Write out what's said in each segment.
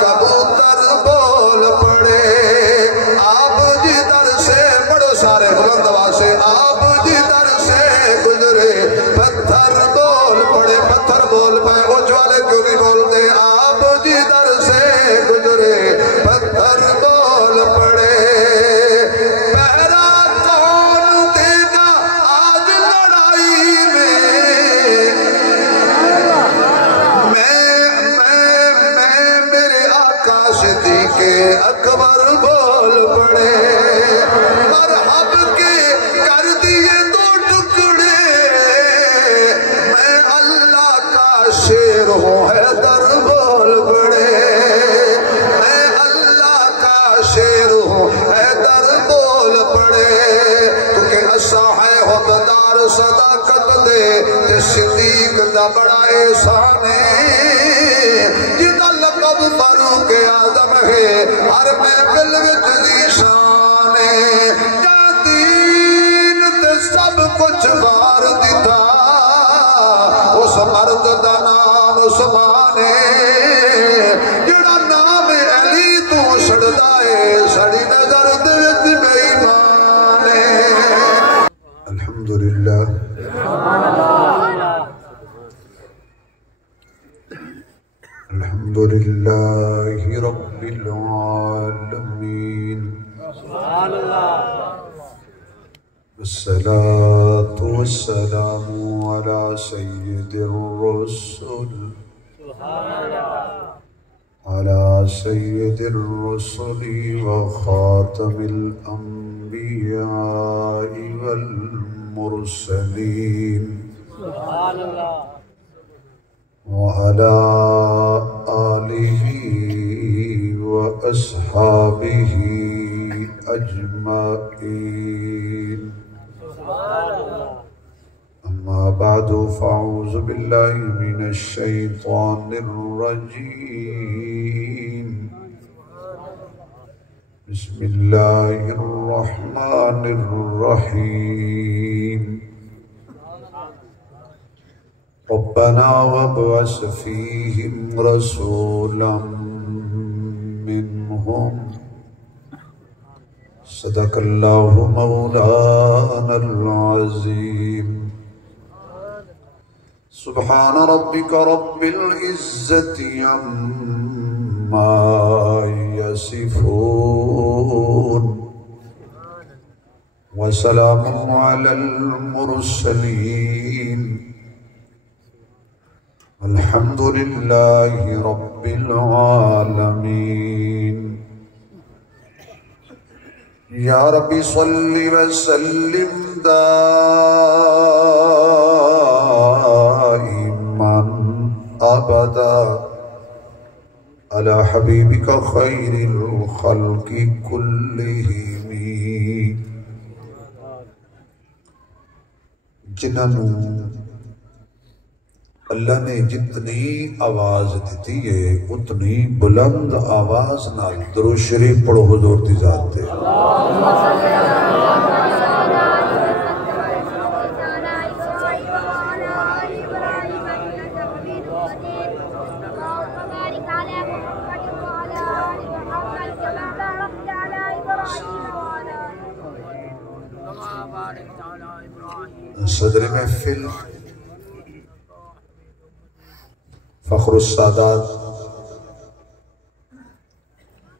کبوتر بول پڑے آپ جدھر سے بڑے سارے بلند آواز سے آپ جدھر سے گزرے پتھر بول پڑے پتھر بول پڑے وہ جوالے کیوں نہیں بولتے آپ جدھر سے گزرے پتھر بول پڑے پہرا کون دے گا آج لڑائی میں میرے آقا صدیق اکبر بول پڑے مرحب کے کر دیے دو ٹکڑے میں اللہ کا شیر ہوں حیدر بول پڑے میں اللہ کا شیر ہوں حیدر بول پڑے کیونکہ ایسا ہے حقدار صداقت دے کہ صدیق دا بڑا احسان ہے جدا لقب فاروق اعظم ہے ہر محفل وچ دی شان ہے جا دین تے سب کچھ بار دیتا اس مرد دا نام عثمان ہے جڑا نام علی تو چھڑدا ہے سڑی نظر دے وچ بے ایمان ہے الحمدللہ الحمدللہ رب العالمین والصلاة والسلام على سید الرسل على سید الرسل وخاتم الانبیاء والمرسلین وعلى آله وأصحابه أجمعين أما بعد فأعوذ بالله من الشيطان الرجيم بسم الله الرحمن الرحيم ربنا وابعث فيهم رسولا منهم صدق الله مولانا العظيم سبحان ربك رب العزة عما يصفون وسلام على المرسلين الحمد لله رب العالمين يا رب صل وسلم دائما أبدا على حبيبك خير الخلق كلهم جنانو اللہ نے جتنی آواز دیتی ہے اتنی بلند آواز نال درود شریف پڑھو حضور دی ذات تے صدر محفل فخر السادات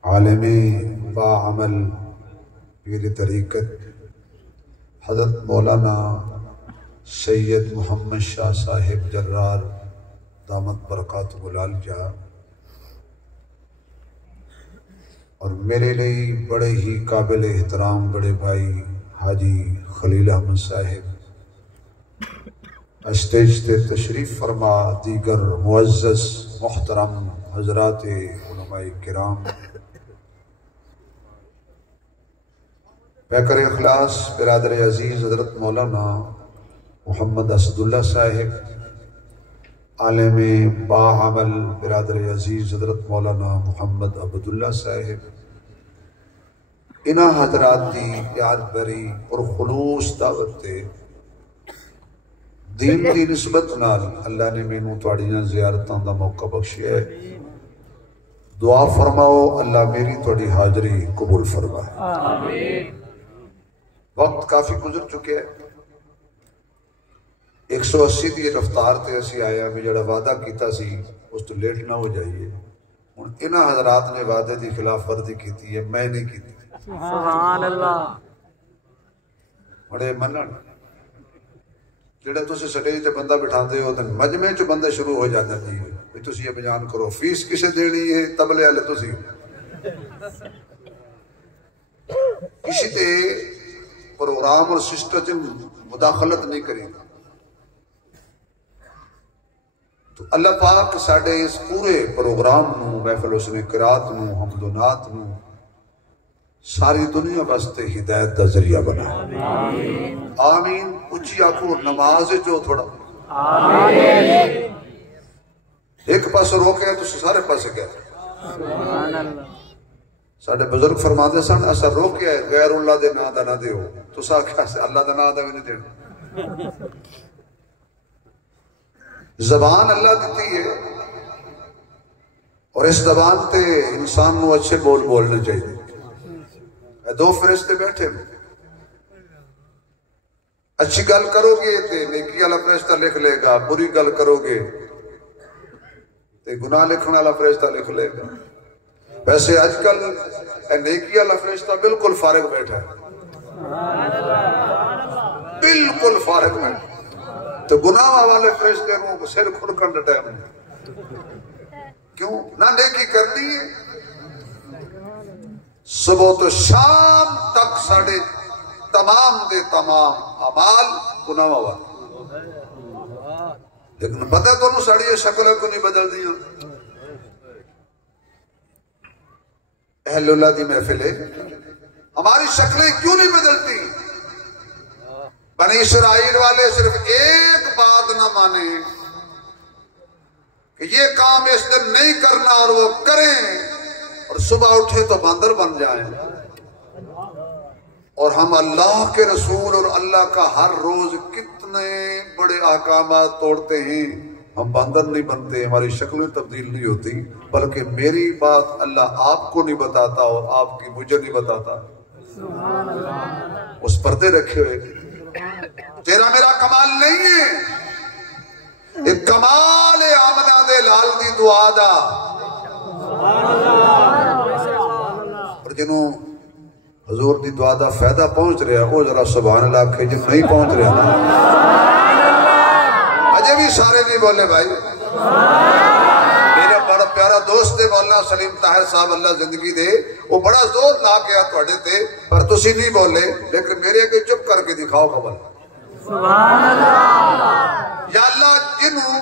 عالم با عمل پیر طریقت حضرت مولانا سید محمد شاہ صاحب جرار دامت برکاتہ العالیہ اور میرے لیے بڑے ہی قابل احترام بڑے بھائی حاجی خلیل احمد صاحب اسٹیج تے تشریف فرما دیگر معزز محترم حضرات علماء کرام پیکر اخلاص برادر عزیز حضرت مولانا محمد اسد اللہ صاحب عالم با عمل برادر عزیز حضرت مولانا محمد عبداللہ صاحب انہاں حضرات دی پیار بری اور خلوص دعوت تے دین دی نسبت نال اللہ نے مینوں تواڑیاں زیارتاں دا موقع بخشیا ہے دعا فرماؤ اللہ میری تھوڑی حاضری قبول فرمائے. آمین. وقت کافی گزر چکے ہیں. 180 دی رفتار تے اسی آیا بھی جڑا وعدہ کیتا سی اس تو لیٹ نہ ہو جائیے. ہن انہاں حضرات نے وعدے دی خلاف ورزی کیتی ہے، میں نہیں کیتی. سبحان اللہ. بڑے منن جڑا تسی سٹیج تے بندہ بٹھاندے ہو تے مجمع چ بندے شروع ہو جاندے جی بھی تسی یہ بیان کرو فیس کسے دینی ہے تبلے والے تسی کسی تے پروگرام اور سسٹم چ مداخلت نہیں کریں. تو اللہ پاک ساڈے اس پورے پروگرام نو محفل حسن قرات نو حمد و نعت نو ساری دنیا واسطے ہدایت دا ذریعہ بنا. آمین. آمین. اچھی آنکھوں نماز جو تھوڑا آمین. ایک پاس روکے تو سارے پاس گئے. سبحان اللہ. ساڈے بزرگ فرماتے سن ایسا روکے غیر اللہ دے نا دا نہ دیو تو سا کیا اللہ دا نا دا بھی نہیں دینا. زبان اللہ دیتی ہے اور اس زبان تے انسان نو اچھے بول بولنے چاہیے. دو فرشتے بیٹھے ہیں اچھی گل کرو گے تے نیکی والا فرشتہ لکھ لے گا، بری گل کرو گے تے گناہ لکھنے والا فرشتہ لکھ لے گا. ویسے آج کل نیکی والا فرشتہ بالکل فارغ بیٹھا ہے، بالکل فارغ بیٹھا. تو گناہ والے فرشتے کو سر کھڑکن دا ٹائم نہیں. کیوں نہ نیکی کرنی ہے. صبح تو شام تک ساڑھے تمام دے تمام اعمال گناہ والے، لیکن پتہ تو انہوں ساڑھی یہ شکلیں کو نہیں بدل دیا. اہل اللہ دی محفل ہے ہماری شکلیں کیوں نہیں بدلتی؟ بنی اسرائیل والے صرف ایک بات نہ مانے کہ یہ کام اس دن نہیں کرنا اور وہ کریں اور صبح اٹھے تو باندر بن جائیں. اور ہم اللہ کے رسول اور اللہ کا ہر روز کتنے بڑے احکامات توڑتے ہیں، ہم باندر نہیں بنتے، ہماری شکلیں تبدیل نہیں ہوتی، بلکہ میری بات اللہ آپ کو نہیں بتاتا اور آپ کی مجھے نہیں بتاتا. اس پردے رکھے ہوئے تیرا میرا کمال نہیں ہے، ایک کمال آمنہ دے لال دی دعا دا. اور جنہوں حضور دی دعا دا فائدہ پہنچ رہا ہے وہ ذرا سبحان اللہ کہ جن نہیں پہنچ رہا نا اجے بھی سارے نہیں بولے بھائی. میرا بڑا پیارا دوست ہے مولانا سلیم طاہر صاحب اللہ زندگی دے، وہ بڑا زور لا گیا تھوڑے تے پر تسی نہیں بولے، لیکن میرے کے چپ کر کے دکھاؤ خبر. سبحان اللہ. یا اللہ جنہوں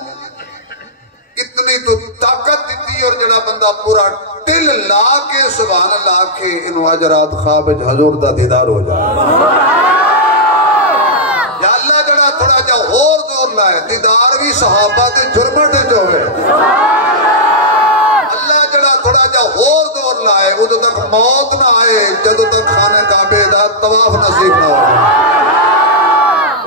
اتنی تو طاقت دیتی اور جڑا بندہ پورا ٹل لا کے سبحان اللہ کے انہوں اجرات خواب حضور دا دیدار ہو جائے. یا اللہ جڑا تھوڑا جا اور دور لائے دیدار بھی صحابہ دے جرمٹے جو ہے. اللہ جڑا تھوڑا جا اور دور لائے ادھو تک موت نہ آئے جدو تک خانہ کعبے دا طواف نصیب نہ ہو.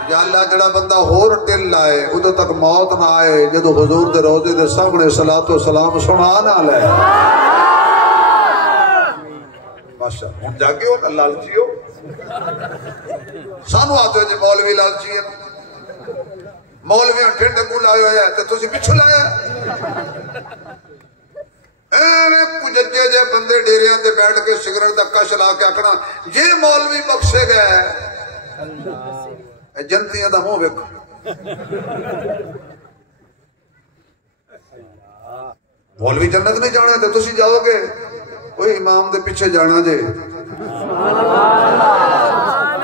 یا اللہ جڑا بندہ ہور ٹل لائے ادھو تک موت نہ آئے جدو حضور دے روزے دے سامنے صلاۃ و سلام سنا نہ لائے. ماشاء ہوں جاگے ہو لالچی ہو سانو آتے ہو جی مولوی لالچی ہے، مولوی ٹھنڈ کو لائے ہویا ہے تو تسی پچھو لایا کججے جے بندے ڈیریاں تے بیٹھ کے سگرٹ دا کش لا کے آکھنا یہ مولوی بخشے گئے جنتیاں دا منہ ویکھو. مولوی جنت نہیں جانا تے تسی جاؤ گے کوئی امام دے پیچھے جانا جے.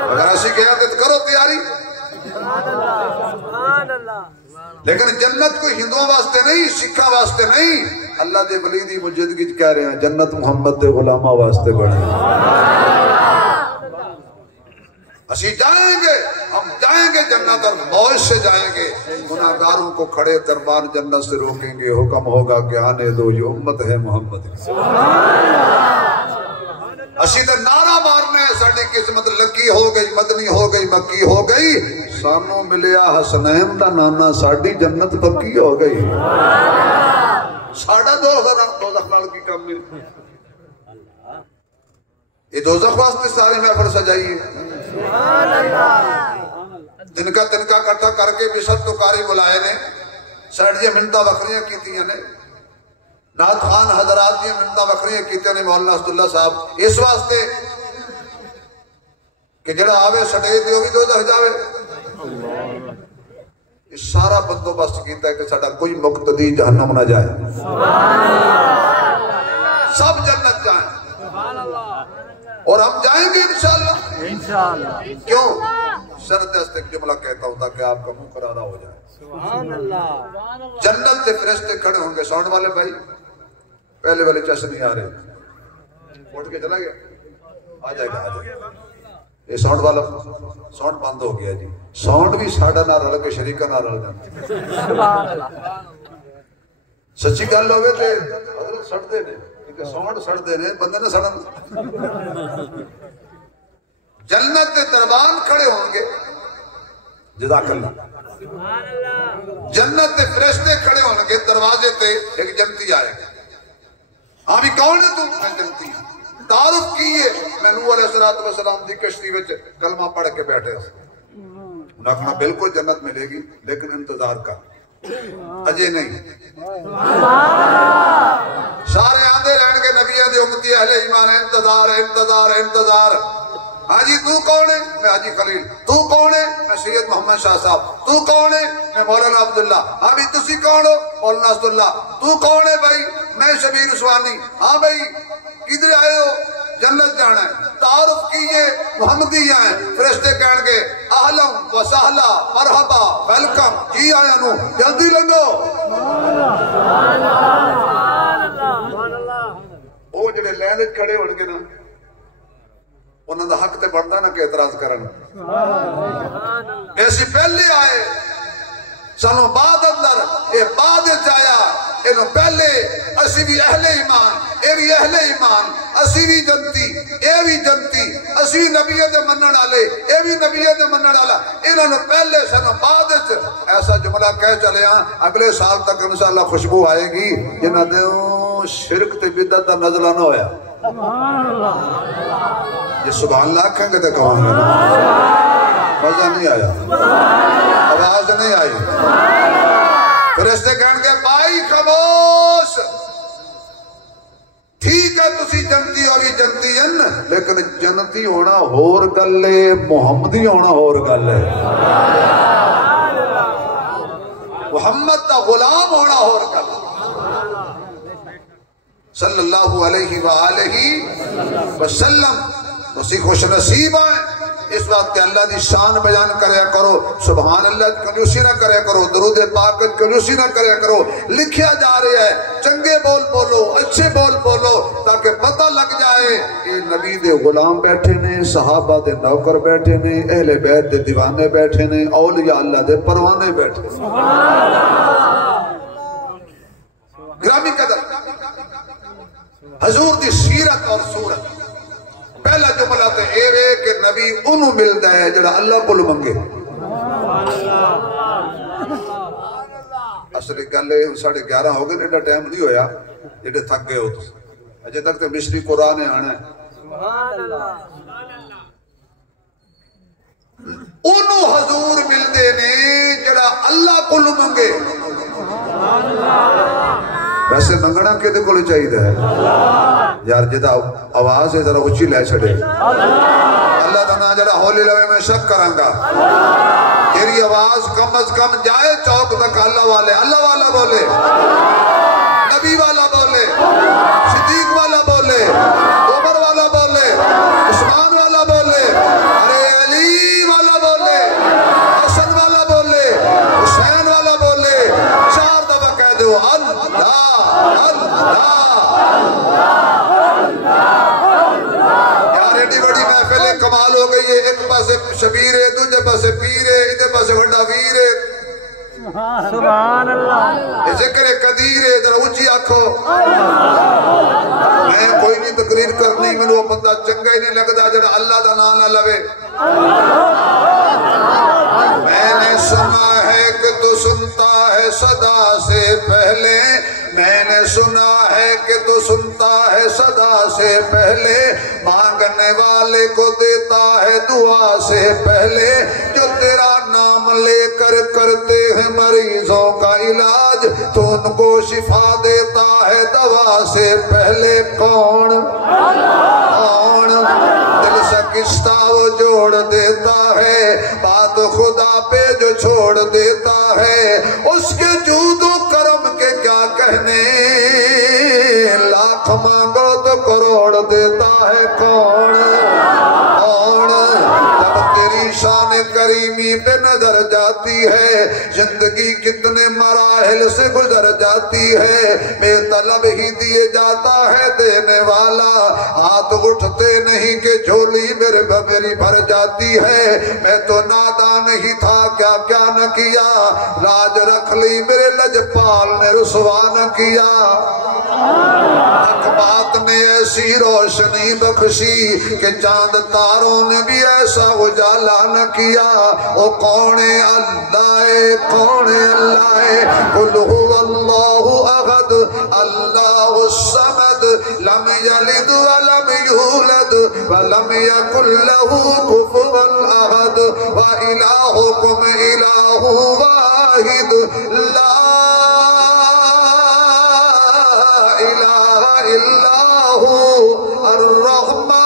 اگر ایسی کہا تو کرو تیاری. لیکن جنت کوئی ہندوؤں واسطے نہیں، سکھاں واسطے نہیں، اللہ دے ولی دی مجدگی کہہ رہے ہیں جنت محمد دے غلامہ واسطے بڑھے. اسی جائیں گے، ہم جائیں گے جنت اور موج سے جائیں گے. گناہگاروں کو کھڑے دربان جنت سے روکیں گے، حکم ہوگا کہ آنے دو یہ امت ہے محمد. اسی تے نعرہ مارنے ساڑی قسمت لگی ہو گئی، مدنی ہو گئی، مکی ہو گئی، سانوں ملیا حسنین دا نانا ساڑی جنت پکی ہو گئی. ساڑھا دوزخ نال کی کم ہے یہ دوزخ واسطے ساری محفل سجائی ہے دن کا کٹھا کر کے بشت تو کاری بلائے نے سیڈ منتہ وکریاں کیتیاں نے نعت خان حضرات دی منتہ وکریاں کیتیاں نے مولانا اسداللہ صاحب اس واسطے کہ جڑا آوے سٹے دیو بھی دوزخ جاوے اس سارا بندوبست کیتا ہے کہ ساڈا کوئی مقتدی جہنم نہ جائے سب جنت جائیں اور ہم جائیں گے انشاءاللہ کیوں شرط ہے ایک جملہ کہتا ہوں تاکہ آپ کا منہ قرارہ ہو جائے جنت کے فرشتے کھڑے ہوں گے ساؤنڈ والے بھائی پہلے والے چش نہیں آ رہے اٹھ کے چلا گیا آ جائے گا یہ ساؤنڈ والا ساؤنڈ بند ہو گیا جی ساؤنڈ بھی ساڑھا نہ رل کے شریکہ نہ رل جائے سچی گل ہوگے تھے حضرت سڑتے نے ساؤنڈ سڑتے نے بندے نے سڑن جنت کے دربان کھڑے ہوں گے جزاک اللہ جنت کے فرشتے کھڑے ہوں گے دروازے تے ایک جنتی آئے گا ہاں بھی کون ہے تو میں جنتی تعارف کیے میں نوح علیہ السلام دی کشتی وچ کلمہ پڑھ کے بیٹھے انہاں کہا بالکل جنت ملے گی لیکن انتظار کا اجے نہیں سارے آندے رہن کے نبیوں دے امتی اہل ایمان انتظار ہاں جی تو کون ہے میں حاجی خلیل تو کون ہے میں سید محمد شاہ صاحب تو کون ہے میں مولانا عبداللہ ہاں بھی تسی کون ہو مولانا اسداللہ تو کون ہے بھائی میں شبیر عثمانی ہاں بھائی کدھر آئے ہو جنت جانا ہے تعارف کیے محمدی آئے فرشتے کہن گے اہلم و سہلا مرحبا ویلکم جی آیا نو جلدی لگو وہ جڑے لین کھڑے ہون گے نا انہوں نے حق تے بڑھتا نا کہ اعتراض کرن ایسی پہلے آئے سانو بعد اندر اے بعد چایا انہوں پہلے اسی بھی اہل ایمان اے بھی اہل ایمان اسی بھی جنتی اے بھی جنتی اسی نبیت منن والے اے بھی نبیت منن والا انہوں نے پہلے سانو بعد ایسا جملہ کہہ چلے ہاں اگلے سال تک انشاءاللہ خوشبو آئے گی جنہاں دے شرک تے بدعت دا نزلہ نہ ہویا یہ سبحان اللہ کہیں گے تو کہوں گے مزہ نہیں آیا آواز نہیں آئی فرشتے کہیں گے بھائی خاموش ٹھیک ہے تسی جنتی ہوئی جنتی ہیں لیکن جنتی ہونا ہور گل ہے محمدی ہونا ہور گل ہے محمد کا غلام ہونا ہور گل صلی اللہ علیہ وآلہ وسلم اسی خوش نصیب آئیں اس وقت کہ اللہ دی شان بیان کریا کرو سبحان اللہ کنیوسی نہ کریا کرو درود پاک کنیوسی نہ کریا کرو لکھیا جا رہا ہے چنگے بول بولو اچھے بول بولو تاکہ پتہ لگ جائے کہ نبی دے غلام بیٹھے نے صحابہ دے نوکر بیٹھے نے اہل بیت دے دیوانے بیٹھے نے اولیاء اللہ دے پروانے بیٹھے گرامی قدر حضور دی سیرت اور صورت پہلا جملہ تے اے وے کہ نبی انہوں ملتا ہے جڑا اللہ کو منگے اصلی گلے 11:30 ہو گئے ایڈا ٹائم نہیں ہویا جڑے تھک گئے ہو تو اجے تک تے مشری قرآن آنا ہے انہوں حضور ملتے نے جڑا اللہ کو منگے ویسے منگنا کہتے کو چاہیے ہے یار جدا آواز ہے ذرا اچھی لے چھڑے اللہ تعالیٰ جڑا ہولی لوے میں شک کروں گا تیری آواز کم از کم جائے چوک تک اللہ والا بولے نبی والا بولے صدیق والا بولے عمر والا بولے عثمان والا بولے ارے علی والا بولے حسن والا بولے حسین والا بولے 4 دفعہ کہہ دو اللہ یار ایڈی بڑی محفل کمال ہو گئی ہے ایک پاسے شبیر ہے دوسرے پاسے پیر ہے ادھر پاسے بڑا ویر ہے سبحان اللہ ذکر قدیر ہے ذرا اونچی آنکھو میں کوئی نہیں تقریر کرنی میں وہ بندہ چنگا ہی نہیں لگتا جڑا اللہ دا نام نہ لوے میں نے سنا ہے کہ تو سنتا ہے صدا سے پہلے میں نے سنا ہے کہ تو سنتا ہے صدا سے پہلے، مانگنے والے کو دیتا ہے دعا سے پہلے، جو تیرا نام لے کر کرتے ہیں مریضوں کا علاج، تو ان کو شفا دیتا ہے دوا سے پہلے۔ کون کون دل شکستہ وہ جوڑ دیتا ہے، بات خدا پہ جو چھوڑ دیتا ہے، اس کے جود و کرم کے کیا کہنے، لاکھ مانگو تو کروڑ دیتا ہے۔ کون کون جب تیری شان کریمی پہ نظر جاتی ہے، زندگی کتنے مراحل سے گزر جاتی ہے، بے طلب ہی دیے جاتا ہے دینے والا، ہاتھ اٹھتے نہیں کہ جھولی میری بھر جاتی ہے۔ میں تو نادان ہی تھا، کیا کیا نہ کیا، راج رکھ لی میرے لجپال نے رسوا نہ کیا۔ حق بات نے ایسی روشنی بخشی کہ چاند تاروں نے بھی ایسا اجالا نہ کیا۔ او کون اللہ ہے، کون اللہ ہے، قل هو اللہ احد اللہ الصمد لم یلد ولم یولد ولم یکن له کفوا احد وإلہکم الہ واحد لا الہ الا هو الرحمن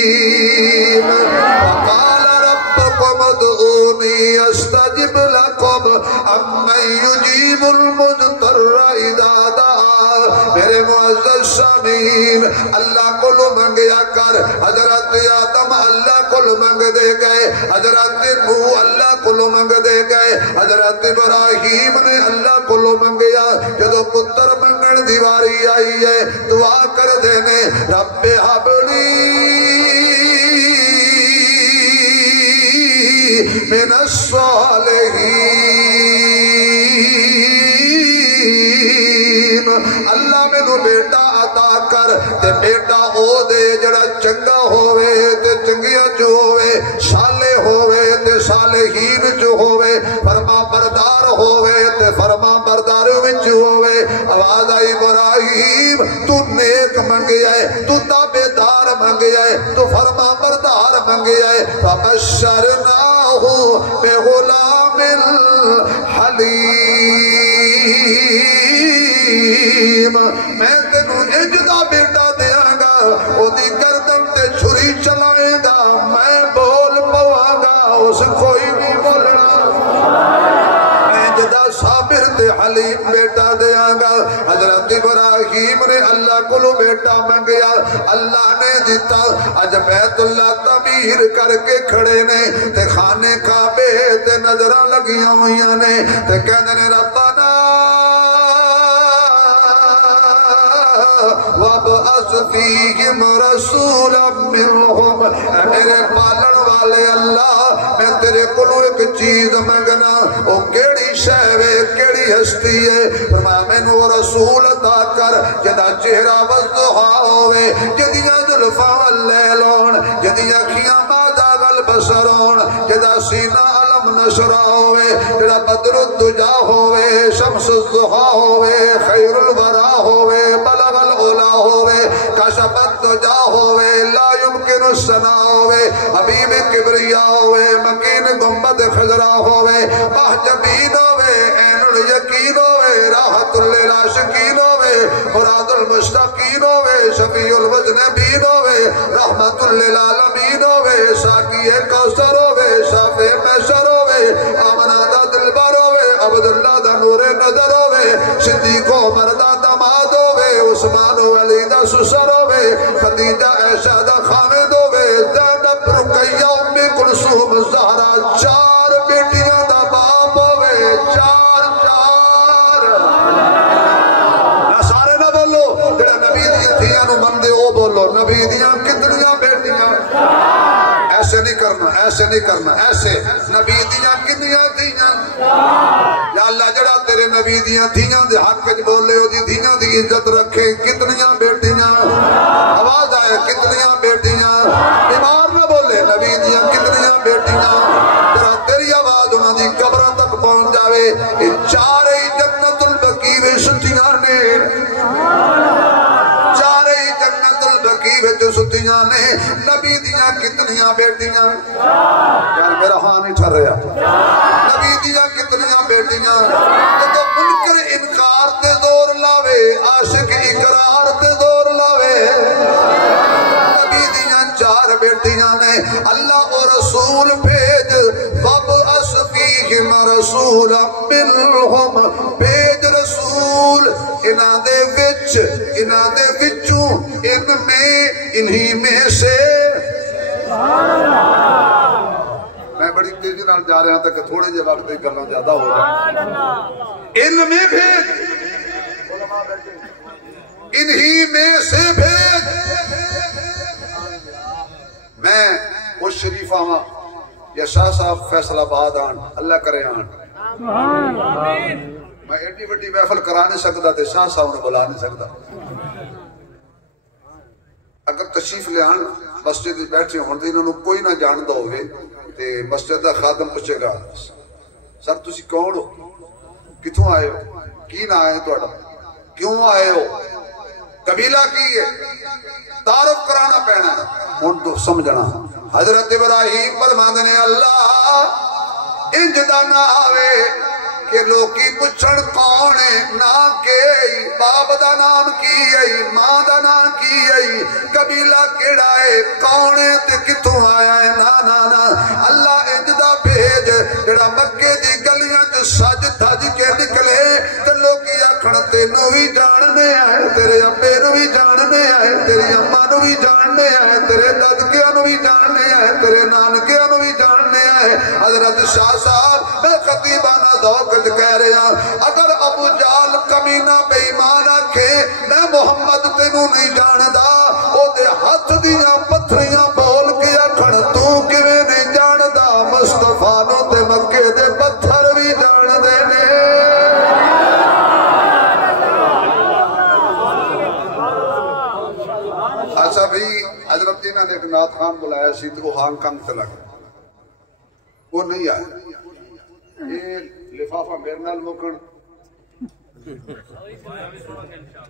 الرحیم۔ وقال ربکم ادعونی استجب لکم امن یجیب المضطر اذا دعا۔ میرے معزز سامعین، اللہ کو منگیا کر، حضرت آدم اللہ کو منگ دے گئے، حضرت نوح اللہ کو منگ دے گئے، حضرت ابراہیم نے اللہ کو منگیا، جدو پتر منگن دیواری آئی ہے دعا کر دینے، رب حبلی من الصالحین، اللہ میں نو بیٹا عطا کر، تے بیٹا او دے جڑا چنگا ہوئے تے چنگیاں جو ہوئے، صالح ہوئے تے صالحین جو ہوئے، فرما بردار ہوئے تے فرما بردار وچ ہوئے۔ آواز آئی ابراہیم تو نیک منگیا ہے، تو تابعدار منگیا ہے، تو فرما بردار منگیا ہے، فبشرناہ بغلام حلیم۔ میں تینوں اجدا بیٹا دیاں گا، او دی گردن تے چھری چلائے گا، میں بول پواں گا، اس کوئی نہیں بولنا۔ میں جدا صابر تے حلیم بیٹا دیاں گا۔ حضرت ابراہیم نے اللہ کو بیٹا منگیا، اللہ نے دیتا۔ اج بیت اللہ تعمیر کر کے کھڑے نے، تے خانے کعبے تے نظراں لگیاں ہوئیاں نے، تے کہندے نے ربنا وَابْعَثْ فِيهِمْ رَسُولًا مِّنْهُمْ۔ اے میرے پالن والے اللہ، میں تیرے کولوں ایک چیز منگنا، او کیڑی شے وے، کیڑی ہستی ہے؟ فرمایا مینوں وہ رسول عطا کر جدا چہرہ والضحیٰ ہوئے، جدیاں زلفاں واللیل ہون، جدیاں اکھیاں ماداغ البصر ہون، جدا سینہ علم نشرہ ہوئے، جدا بدر الدجا ہوئے، شمس الضحیٰ ہوئے، خیر الورا ہوئے، بلغ العلا ہوئے، کشف الدجا ہوئے، لا یمکن السنا ہوئے، حبیب کبریا ہوئے، مکین گنبد خضرا ہوئے، محجبین ہوئے، عین الیقین ہوئے، راحت للعاشقین ہوئے، مراد المشتاقین ہوئے، شفیع المذنبین ہوئے، رحمت للعالمین ہوئے، ساقی کوثر ہوئے، شافع محشر ہوئے، آمنہ دا دلبر ہوئے، عبداللہ دا نور نظر ہوئے، صدیق و عمر دا دماد ہوئے، عثمان و علی دا سسر ہوئے، خدیجہ عائشہ دا خامد ہوئے، زینب رقیہ ام کلثوم زہرا، چار بیٹیاں دا باپ ہوئے، چار سارے نہ بولو، جڑا نبی دیاں تھیاں نو مندے او بولو، نبی دیاں کتنیاں بیٹیاں؟ ایسے نہیں کرنا، ایسے نہیں کرنا، ایسے نبی دیاں کتنیاں تھیاں؟ یا اللہ جڑا تیرے نبی دیاں تھیاں دے حق وچ بولے، او دی تھیاں دی عزت رکھے، کتنیاں بیٹیاں؟ آواز آئے کتنیاں بیٹیاں؟ بیمار نہ بولے، نبی دیاں کتنیاں بیٹیاں؟ جڑا تیری دیاں کتنیاں بیٹیاں یار میرا ہاں نہیں ٹھر رہا نبی دیاں کتنیاں بیٹیاں تو منکر انکار تے زور لاوے عاشق اقرار تے زور لاوے نبی دیاں 4 بیٹیاں نے اللہ اور رسول بھیج وَبْعَثْ فِيهِمْ رَسُولًا مِّنْهُمْ بھیج رسول انہاں دے وچوں انہی میں سے میں بڑی تیزی نال جا رہا تھا کہ تھوڑے جے وقت ایک گلاں زیادہ ہو جائے ان میں بھیج انہی میں سے بھیج میں وہ شریف آواں یا شاہ صاحب فیصل آباد آن اللہ کرے آن میں ایڈی وڈی محفل کرا نہیں سکتا تے شاہ صاحب نے بلا نہیں سکتا اگر تشریف لے آن مسجد بیٹھے ہوں تو انہوں نے کوئی نہ جاندا ہوئے تے مسجد دا خادم پوچھے گا سر تسی کون ہو کتھوں آئے ہو کی نہ آئے تو کیوں آئے ہو قبیلہ کی ہے تعارف کرانا پینا ہے ان تو سمجھنا حضرت ابراہیم فرماندے نے اللہ انج دا نہ آوے کہ لوکی پچھڑ کون ہے نہ کہ باپ دا نام کی ہے ماں دا نام کی ہے قبیلہ کیڑا ہے کون ہے تے کتھوں آیا ہے نا نا نا اللہ انج دا بھیج جڑا مکے دی گلیاں تے سج دھج کے نکلے تے لوکی آکھن تینوں وی جاننے آئے تیرے ابے نوں وی جاننے آئے تیری اماں نوں وی جاننے آئے تیرے دادکیاں نوں وی جاننے آئے تیرے نانکیاں نوں وی جاننے آئے حضرت شاہ صاحب میں خطیبانہ ذوق کہہ رہے ہیں اگر ابو جال کمینہ بے ایمان آکھے میں محمد تینوں نہیں جاندا او دے ہاتھ دیاں پتھریاں بول کے آکھن تو کیویں نہیں جاندا مصطفیٰ نوں تے مکے دے پتھر بھی جان دے نے اچھا بھئی حضرت انہوں نے ایک نعت خان بلایا سی تو وہ ہانگ کانگ چلا گیا وہ نہیں آیا یہ لفافہ میرے نال موکن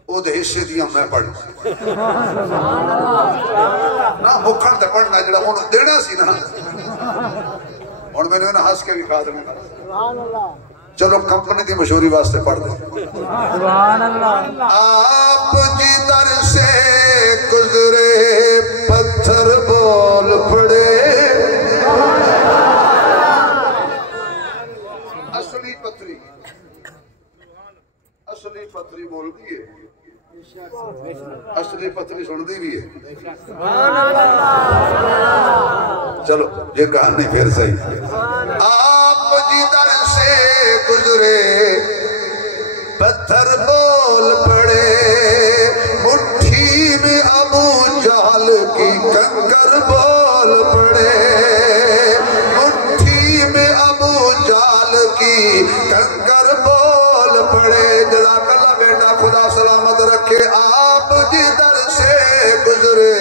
او دے حصے دیاں میں پڑھ نہ موکن تے پڑھنا جڑا انہوں دینا سی نا اور میں نے انہیں ہنس کے بھی کھا دینا چلو کمپنی دی مشہوری واسطے پڑھ دیں آپ جی در سے گزرے پتھر بول پڑے اصلی پتھری بول دی ہے اصلی پتھری سن دی بھی ہے چلو یہ کہانی پھر صحیح آپ جدھر سے گزرے پتھر بول پڑے مٹھی میں ابو جہل کی کنکر بول پڑے مٹھی میں ابو جہل کی کنکر بول پڑے جزاک اللہ بیٹا خدا سلامت رکھے آپ جدھر سے گزرے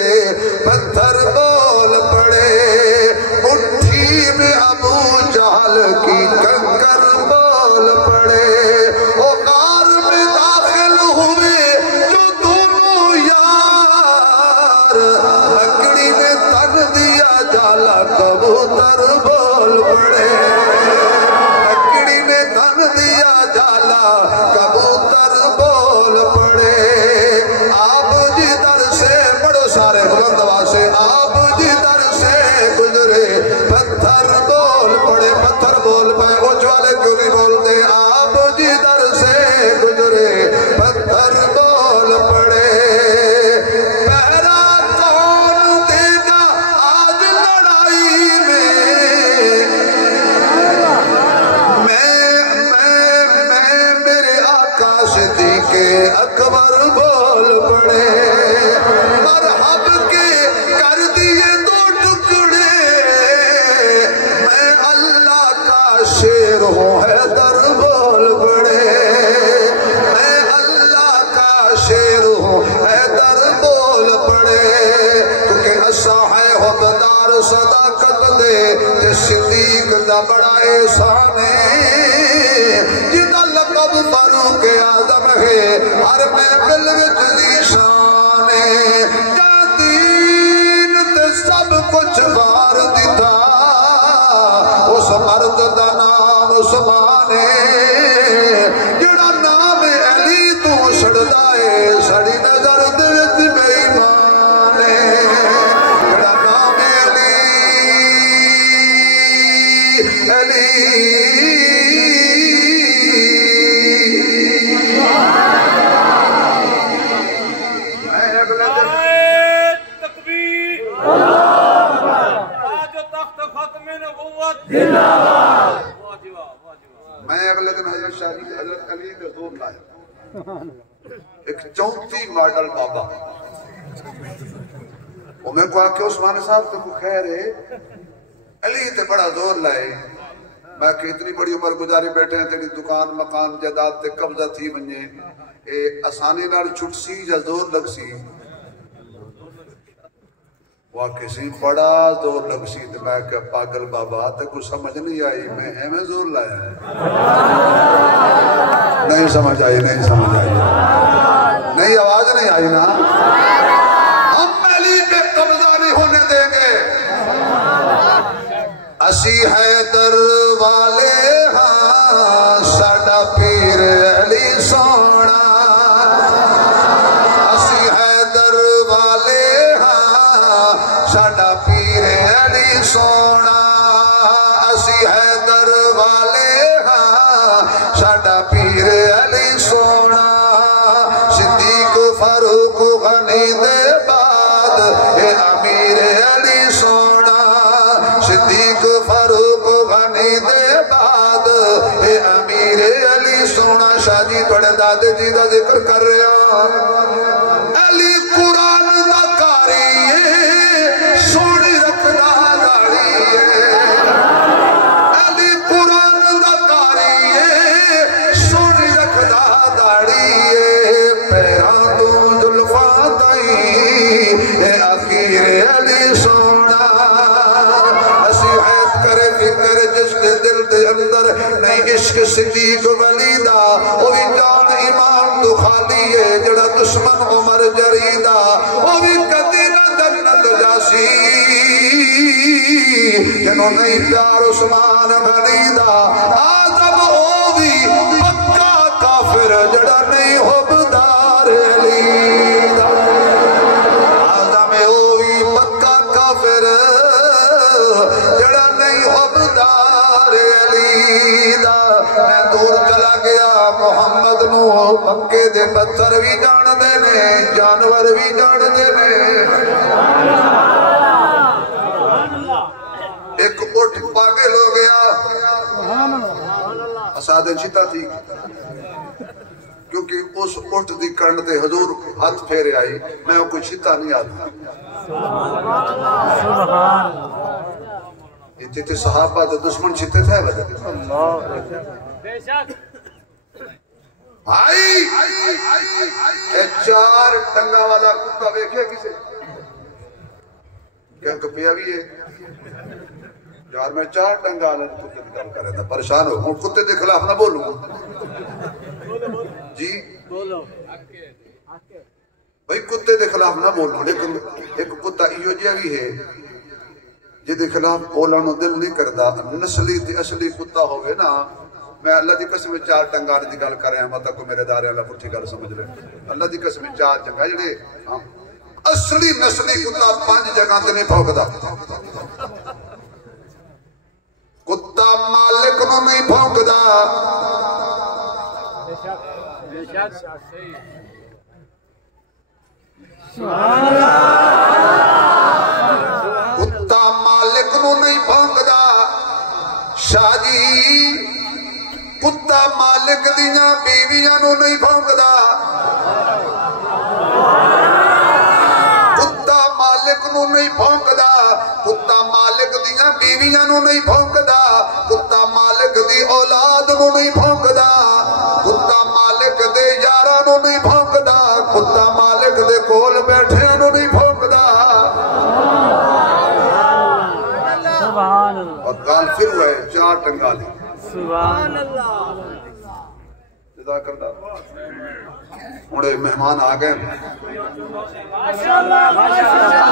پتھر بول پڑے مٹھی میں ابو جہل کی کنکر بول پڑے او غار میں داخل ہوئے جو دونوں یار لکڑی نے تن دیا جالا کبوتر بول پڑے لکڑی نے تن دیا جالا کبوتر بول پڑے آپ جدھر سے بڑو سارے بلند آواز سے آپ جدھر سے گزرے پتھر بول پڑے پتھر بول پڑے اونچ والے کیوں نہیں بولتے آپ جدھر سے گزرے پتھر بول پڑے پہرا کون دے گا آج لڑائی میں میرے آقا صدیق اکبر بول پڑے مرحب کے کر دیے 2 ٹکڑے میں اللہ کا شیر ہوں حیدر بول پڑے میں اللہ کا شیر ہوں حیدر بول پڑے کیونکہ ایسا ہے حبدار صداقت دے تے صدیق دا بڑا احسان ہے جدا لقب فاروق اعظم ہے ہر محفل وچ دی شان ہے دین تے سب کچھ بار دیتا اس مرد دا نام عثمان جڑا نام علی تو چھڑدا اے سڑی نظر دے وچ بے ایمان جڑا نام علی میں اگلے دن حضرت شاہی حضرت علی کے حضور لایا ایک 34 ماڈل بابا وہ میں کو آکے عثمان صاحب تو کو خیر ہے علی تے بڑا زور لائے میں کہ اتنی بڑی عمر گزاری بیٹھے ہیں تیری دکان مکان جائیداد تے قبضہ تھی ونجے اے آسانی نال چھٹ سی یا زور لگ سی وہ کسی بڑا زور لگ سی تو میں کہ پاگل بابا تے کچھ سمجھ نہیں آئی میں ہمیں زور لایا ہے نہیں سمجھ آئی نہیں سمجھ آئی نہیں آواز نہیں آئی نا ہم علی پہ قبضہ نہیں ہونے دیں گے اسی حیدر والے ہاں ساڈا پیر علی سونا اسی حیدر والے ہاں ساڈا پیر علی سونا اسی حیدر والے ہاں ساڈا پیر علی سونا صدیق فاروق غنی دے بعد اے امیر علی سونا صدیق فاروق غنی دے بعد اے امیر علی سونا شاہ جی تھوڑے دادے جی دا ذکر کر رہے ہیں علی قرآن دا کاری ہے سونی رکھدا داڑھی ہے علی قرآن دا کاری ہے سونی رکھدا داڑھی ہے پیراں تو زلفاں تائیں اے اخیر علی سونا اسی حید کرے فکر جس کے دل دے اندر نہیں عشق صدیق ولی دا وہ بھی جان ایمان تو خالی ہے جڑا دشمن عمر جریدہ وہ بھی کدی نہ جنت جاسی جنہوں نہیں پیار عثمان بنیدہ آدم وہ بھی پکا کافر جڑا نہیں حبدار علی دا آدم وہ بھی پکا کافر جڑا نہیں حبدار علی دا میں دور چلا گیا محمد نو مکے دے پتھر بھی جان دینے جانور بھی جان دینے ایک اٹھ پاگل ہو گیا اسادن چیتا تھی کیونکہ اس اٹھ دی کرن دے حضور ہاتھ پھیرے آئی میں وہ کوئی چیتا نہیں آتا اتنے صحابہ دے دشمن چیتے تھے آئی چار ٹنگا والا کتا بیکھے کسے کیا کپیا بھی ہے یار میں چار ٹنگا والا کتے دی گل کر رہا تھا پریشان ہو ہوں کتے دے خلاف نہ بولوں جی بھائی کتے دے خلاف نہ بولوں لیکن ایک کتا ایو جیا بھی ہے جدے خلاف بولانو دل نہیں کردا نسلی تے اصلی کتا ہوئے نا میں اللہ دی قسم چار ٹنگار دی گل کر رہا ہوں مطلب کو میرے دارے اللہ پٹھی گل سمجھ لے اللہ دی قسم چار جگہ جڑے اصلی نسلی کتا 5 جگہ تے نہیں بھونکدا کتا مالک نو نہیں بھونکدا کتا مالک نو نہیں بھونکدا شاہ جی کتا مالک دیاں بیویاں نو نہیں بھونکدا کتا مالک نو نہیں بھونکدا کتا مالک دیاں بیویاں نو نہیں بھونکدا کتا مالک دی اولاد نو نہیں بھونکدا کتا مالک دے یاراں نو نہیں بھونکدا کتا مالک دے کول بیٹھے نو نہیں بھونکدا سبحان اللہ اور گال پھر ہوئے چار ٹنگالی سبحان اللہ جدا کردہ انہیں مہمان آگئے ماشاءاللہ ماشاءاللہ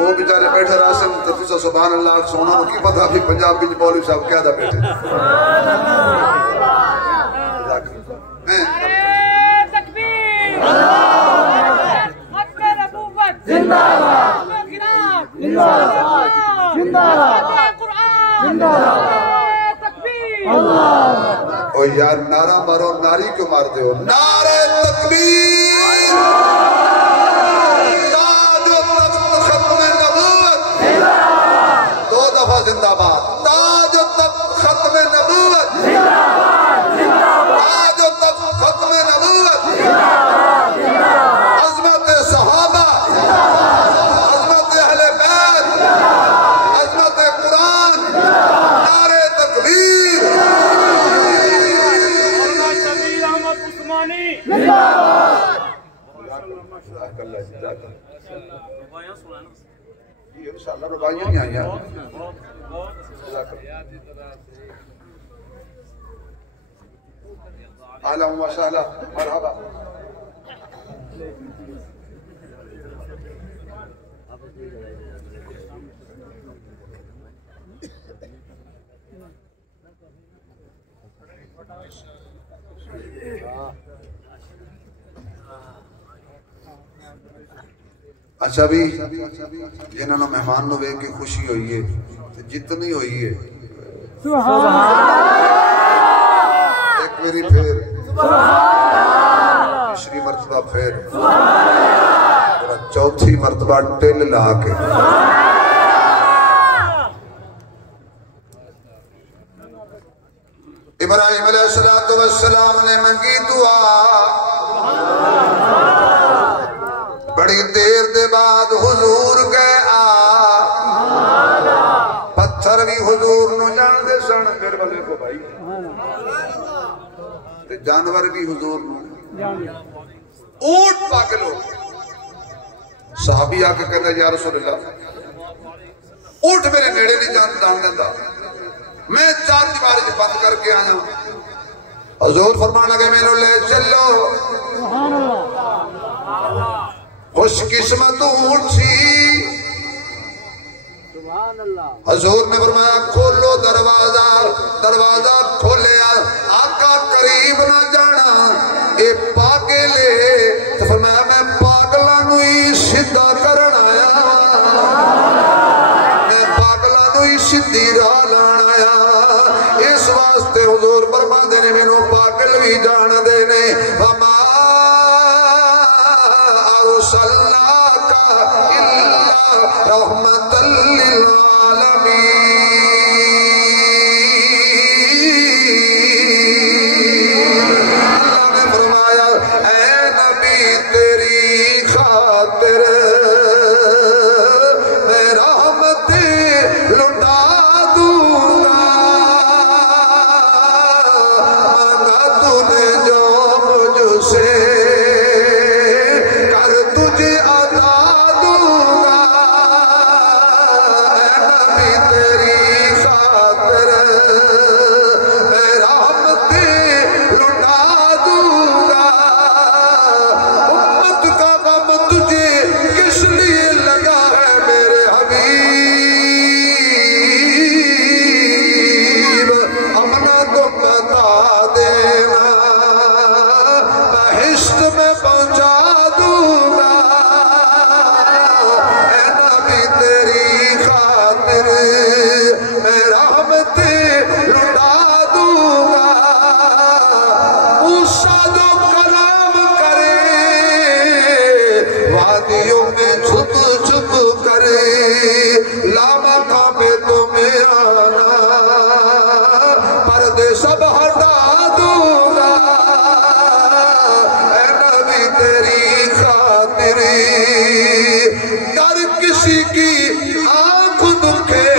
وہ بیچارے بیٹھے راسن تو تسا سبحان اللہ سونا کو کی پتہ بھی پنجاب وچ مولوی صاحب کیا دا بیٹھے تکبیر ختم نبوت زندہ باد زندہ باد زندہ باد قرآن زندہ باد تکبیر اللہ او یار نعرہ مارو ناری کیوں مارتے ہو نعرہ تکبیر زندہ باد تاج و تخت ختم نبوت تاج و تخت ختم نبوت عظمت صحابہ عظمت اہل بیت عظمت قرآن نعرہ تکبیر شبیر احمد عثمانی انشاءاللہ ربائیوں نہیں آئی ہیں اہلا و سہلا مرحبا اچھا بھی جنہوں نے مہمان نو ویکھ کے خوشی ہوئی ہے جتنی ہوئی ہے ایک میری پھر تیسری مرتبہ پھر چوتھی مرتبہ ٹل لا کے ابراہیم علیہ السلام نے منگی دعا بڑی دیر دے بعد حضور گئے پتھر بھی حضور نو جان دے سن پھر والے کو بھائی جانور بھی حضور نو اونٹ پاگل ہو صحابی آ کے کہتا یا رسول اللہ اونٹ میرے نیڑے نہیں جان دیتا میں چار دیواری سے بند کر کے آیا حضور فرمانا کہ میرے لے چلو خوش قسمت اونٹ سی حضور نے فرمایا کھولو دروازہ کھولیا آقا قریب نہ جانا اے پاگلے تو فرمایا میں پاگلانو ہی سدھا کرن آیا میں پاگلانو ہی سدھی راہ لان آیا اس واسطے حضور فرما دینے میں نو پاگل بھی جان دینے وما ارسلناک الا رحمت للعالمین اللہ نے فرمایا اے نبی تیری خاطر میں رحمت لٹا دوں گا مانگا تو نے جو مجھ سے سب ہٹا دوں گا اے نبی تیری خاطر گر کسی کی آنکھ دکھے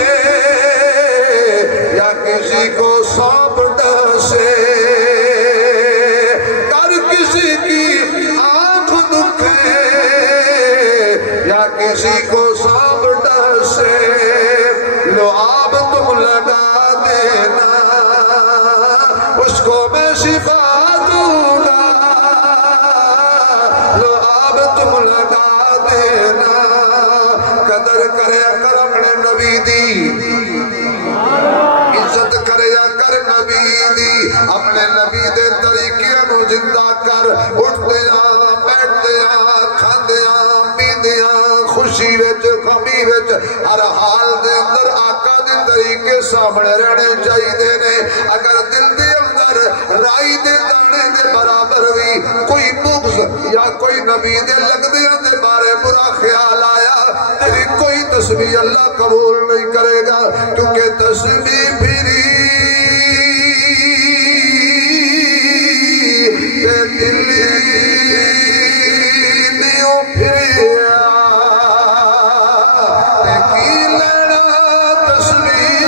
یا کسی کو سانپ ڈسے گر کسی کی آنکھ دکھے یا کسی کو سانپ ڈسے لو آب تم لگا دینا اس کو میں شفا دوں گا لو آب تم لگا دینا قدر زندہ کر اٹھدیاں بیٹھدیاں کھاندیاں پیندیاں خوشی وچ غمی وچ ہر حال دے اندر آقا دے طریقے سامنے رہنے چاہیے نے اگر دل دے اندر رائی دے دانے دے برابر بھی کوئی بغض یا کوئی نبی دے لگدیاں دے بارے برا خیال آیا تیری کوئی تسبیح اللہ قبول نہیں کرے گا کیونکہ تسبیح پھری دلی نیو پھریا کی لڑا تسبیح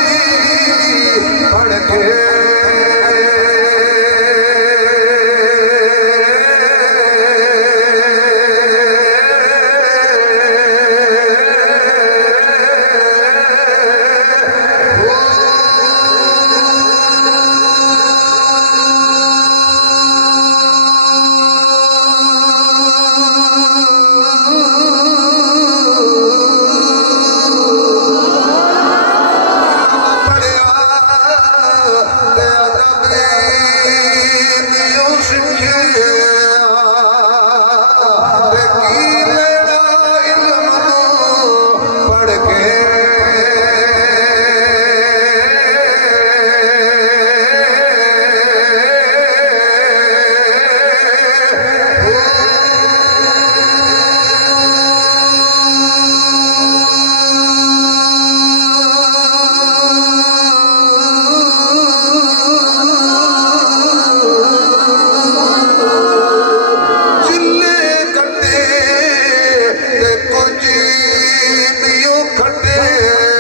پڑھ کے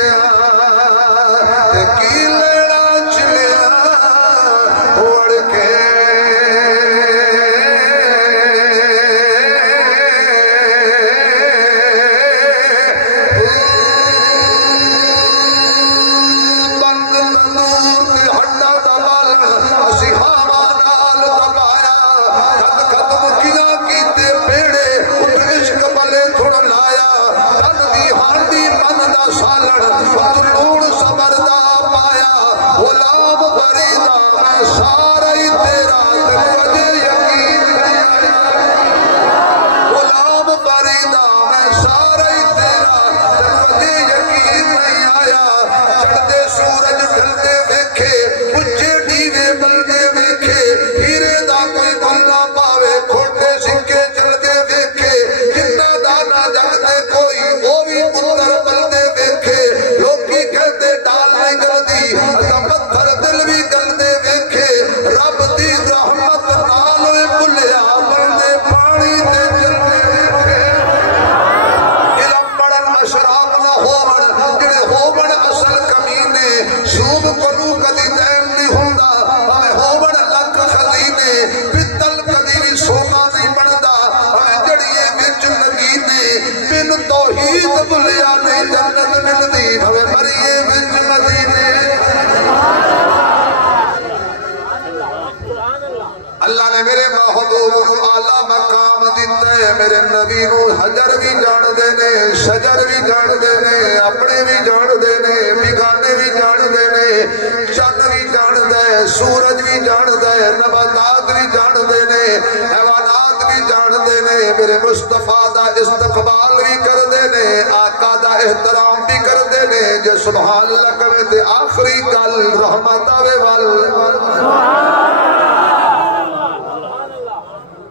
میرے نبی نو حجر بھی جان دے نے شجر بھی جان دے نے اپنے بھی جان دے نے بیگانے بھی جان دے نے چند بھی جان دے سورج بھی جان دے نباتات بھی جان دے نے حیوانات بھی جان دے نے میرے مصطفیٰ دا استقبال بھی کر دے نے آقا دا احترام بھی کر دے نے جو سبحان اللہ کہے تے آخری کل رحمت آوے وال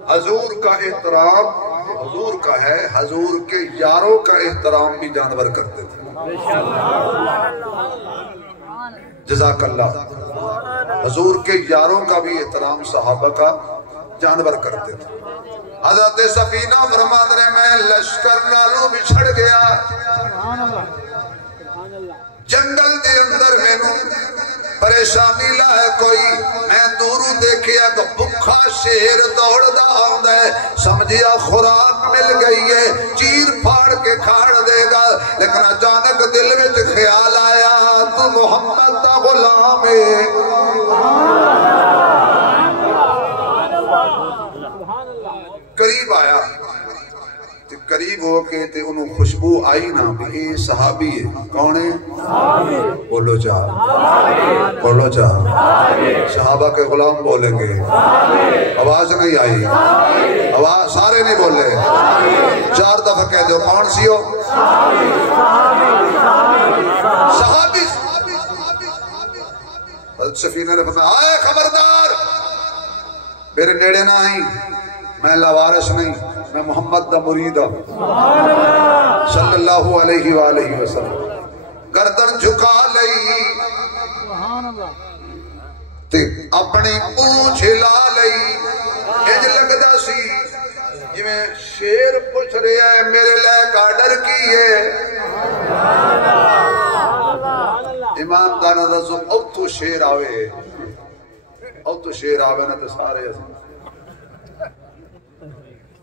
حضور کا احترام حضور کا ہے حضور کے یاروں کا احترام بھی جانور کرتے تھے جزاک اللہ حضور کے یاروں کا بھی احترام صحابہ کا جانور کرتے تھے حضرت سفینہ فرماتے ہیں میں لشکر نالوں بچھڑ گیا جنگل دے اندر میں نو پریشانی لائے کوئی میں دوروں دیکھیا تو بکھا شیر دوڑ دا آؤں ہے سمجھیا خوراک مل گئی ہے چیر پھاڑ کے کھاڑ دے گا لیکن اچانک دل میں خیال آیا تو محمد دا غلام ہے قریب آیا قریب ہو کے تے انہوں خوشبو آئی نا بھی اے صحابی ہے. کون ہے؟ بولو چاہ بولو چاہ. صحابہ کے غلام بولیں گے. آواز نہیں آئی. آواز سارے نہیں بولے. 4 دفعہ کہہ دو. کون سی ہو؟ صحابی. حضرت سفینہ نے فرمایا آئے خبردار میرے نیڑے نہ آئیں. میں لاوارث نہیں, میں محمد دا مرید ہوں صلی اللہ علیہ وآلہ وسلم. گردن جھکا لئی تے اپنی پونچھ ہلا لئی. انج لگدا سی جویں شیر پوچھ رہا ہے میرے لے کا ڈر کی ہے. امام دانا دا سو او تو شیر آوے نا تے سارے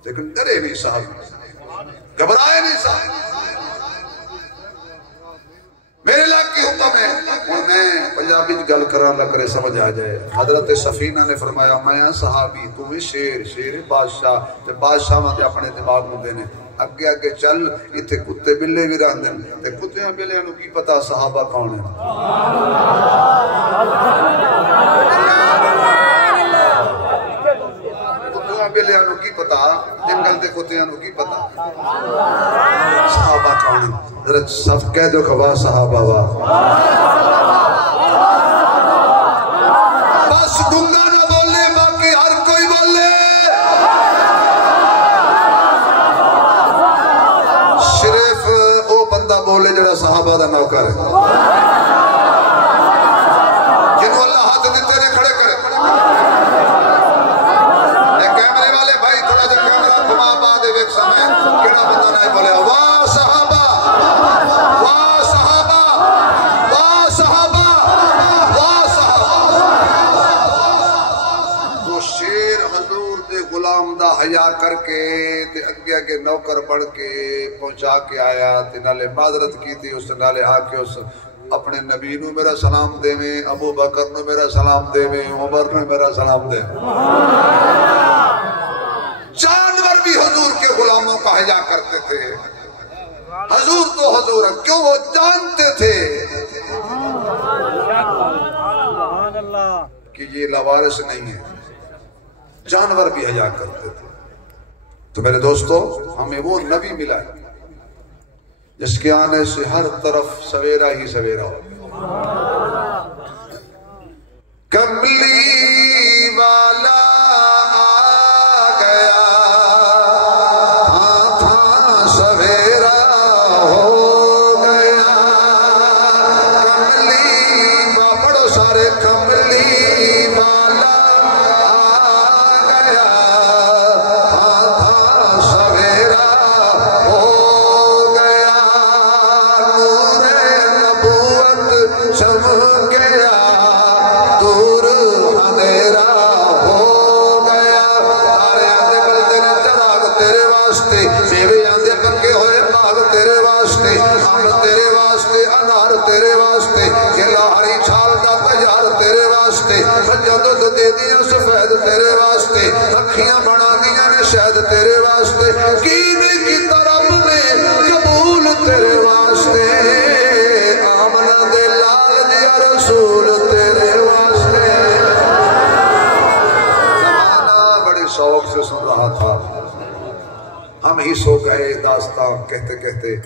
لیکن ڈرے نہیں صاحب, گھبرائے نہیں صاحب. میرے لاکھ کی حکم ہے اور میں پنجابی گل کران لگ رہے سمجھ آ جائے. حضرت سفینہ نے فرمایا میں صحابی تمہیں شیر بادشاہ تے بادشاہ ماں اپنے دماغ میں دینے. اگے اگے چل اتھے کتے بلے بھی راندن تے کتیاں بلیاں نو کی پتا صحابہ کون ہیں. بلیاں نو کی پتا, جنگل دے کتیاں نو کی پتا صحابہ کون ہیں. ذرا سب کہہ دو کہ واہ صحابہ واہ. بس ڈنگا نہ بولے باقی ہر کوئی بولے. صرف او بندہ بولے جڑا صحابہ دا نوکر ہے, جنہوں اللہ ہاتھ دیتے نے کھڑے کرے. کیڑا بندہ نہیں بولے واہ صحابہ واہ صحابہ واہ صحابہ واہ صحابہ. تو شیر حضور دے غلام دا حیا کر کے تے اگے اگے نوکر بڑھ کے پہنچا کے آیا تے نالے معذرت کی تھی. اس نالے آ کے اس اپنے نبی نو میرا سلام دے میں, ابو بکر نو میرا سلام دے میں, عمر نو میرا سلام دے. جانور بھی حضور کے غلاموں کا حیا کرتے تھے. حضور تو حضور ہے, کیوں وہ جانتے تھے کہ یہ لاوارث نہیں ہے. جانور بھی حیا کرتے تھے. تو میرے دوستو ہمیں وہ نبی ملا ہے جس کے آنے سے ہر طرف سویرا ہی سویرا ہو. کملی والا سفید تیرے واسطے, اکھیاں بنا دیا نے شاید تیرے واسطے, کینے کی طرف میں قبول تیرے واسطے, آمنہ دے لال دیا رسول تیرے واسطے. زمانہ بڑے شوق سے سن رہا تھا, ہم ہی سو گئے داستان کہتے کہتے.